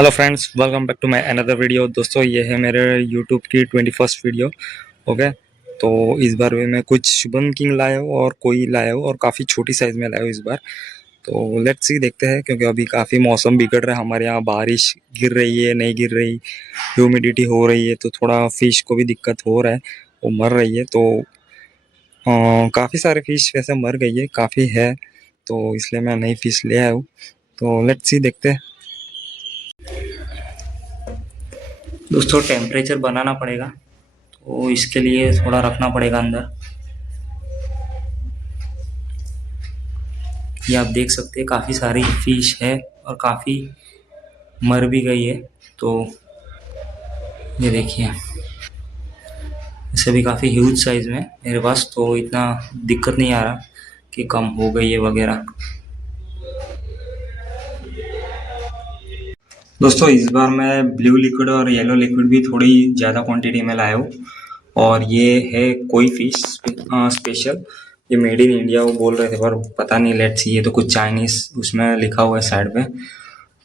Hello friends, welcome back to my another video. दोस्तों, ये है मेरे यूट्यूब की 21st वीडियो। ओके, तो इस बार भी मैं कुछ शुभम किंग लाया हूँ और कोई लाया हूँ और काफ़ी छोटी साइज़ में लाया हूँ इस बार। तो लेट्स सी, देखते हैं, क्योंकि अभी काफ़ी मौसम बिगड़ रहा है हमारे यहाँ। बारिश गिर रही है, नहीं गिर रही, ह्यूमिडिटी हो रही है, तो थोड़ा फ़िश को भी दिक्कत हो रहा है, वो मर रही है। तो काफ़ी सारे फ़िश वैसे मर गई है, काफ़ी है, तो इसलिए मैं नई फ़िश ले आया हूँ। तो लेट्स सी, देखते हैं। दोस्तों, टेम्परेचर बनाना पड़ेगा, तो इसके लिए थोड़ा रखना पड़ेगा अंदर। ये आप देख सकते हैं, काफ़ी सारी फिश है और काफ़ी मर भी गई है। तो ये देखिए, इसे भी काफ़ी ह्यूज साइज़ में मेरे पास, तो इतना दिक्कत नहीं आ रहा कि कम हो गई है वगैरह। दोस्तों, इस बार मैं ब्लू लिक्विड और येलो लिक्विड भी थोड़ी ज़्यादा क्वांटिटी में लाया हूँ। और ये है कोई फिश स्पेशल। ये मेड इन इंडिया वो बोल रहे थे, पर पता नहीं, लेट्स सी। ये तो कुछ चाइनीज़ उसमें लिखा हुआ है साइड पे,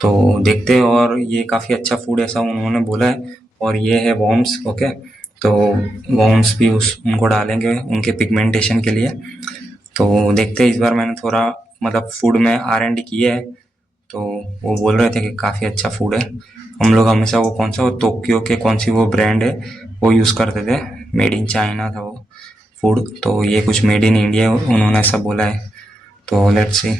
तो देखते हैं। और ये काफ़ी अच्छा फूड ऐसा उन्होंने बोला है। और ये है वॉर्म्स। ओके, तो वॉर्म्स भी उस उनको डालेंगे उनके पिगमेंटेशन के लिए। तो देखते हैं, इस बार मैंने थोड़ा मतलब फूड में R&D किया है, तो वो बोल रहे थे कि काफ़ी अच्छा फूड है। हम लोग हमेशा वो कौन सा, वो टोक्यो के कौन सी वो ब्रांड है, वो यूज़ करते थे। मेड इन चाइना था वो फूड, तो ये कुछ मेड इन इंडिया उन्होंने ऐसा बोला है। तो लेट्स सी।